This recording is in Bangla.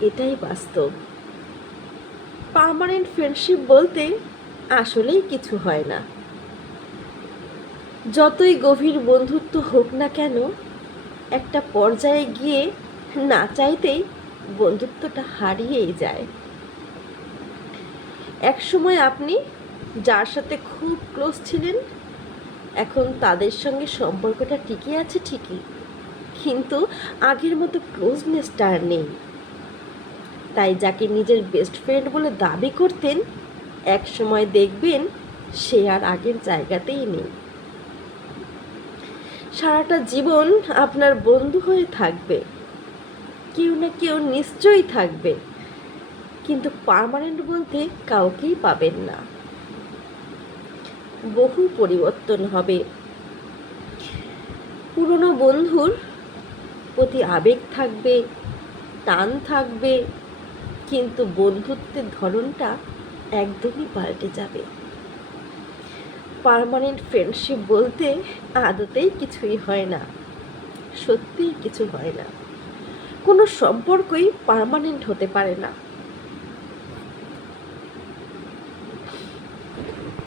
এটাই বাস্তব। পার্মানেন্ট ফ্রেন্ডশিপ বলতে আসলেই কিছু হয় না। যতই গভীর বন্ধুত্ব হোক না কেন, একটা পর্যায়ে গিয়ে না চাইতেই বন্ধুত্বটা হারিয়েই যায়। একসময় আপনি যার সাথে খুব ক্লোজ ছিলেন, এখন তাদের সঙ্গে সম্পর্কটা টিকে আছে ঠিকই, কিন্তু আগের মতো ক্লোজনেসটা আর নেই। তাই যাকে নিজের বেস্ট ফ্রেন্ড বলে দাবি করতেন, এক সময় দেখবেন সে আর আগের জায়গাতেই নেই। সারাটা জীবন আপনার বন্ধু হয়ে থাকবে, কেউ না কেউ নিশ্চয়ই থাকবে, কিন্তু পার্মানেন্ট বলতে কাউকেই পাবেন না। বহু পরিবর্তন হবে। পুরনো বন্ধুর প্রতি আবেগ থাকবে, টান থাকবে, কিন্তু বন্ধুত্বের ধরনটা একদমই পাল্টে যাবে। পার্মানেন্ট ফ্রেন্ডশিপ বলতে আদতেই কিছুই হয় না, সত্যিই কিছু হয় না। কোনো সম্পর্কই পার্মানেন্ট হতে পারে না।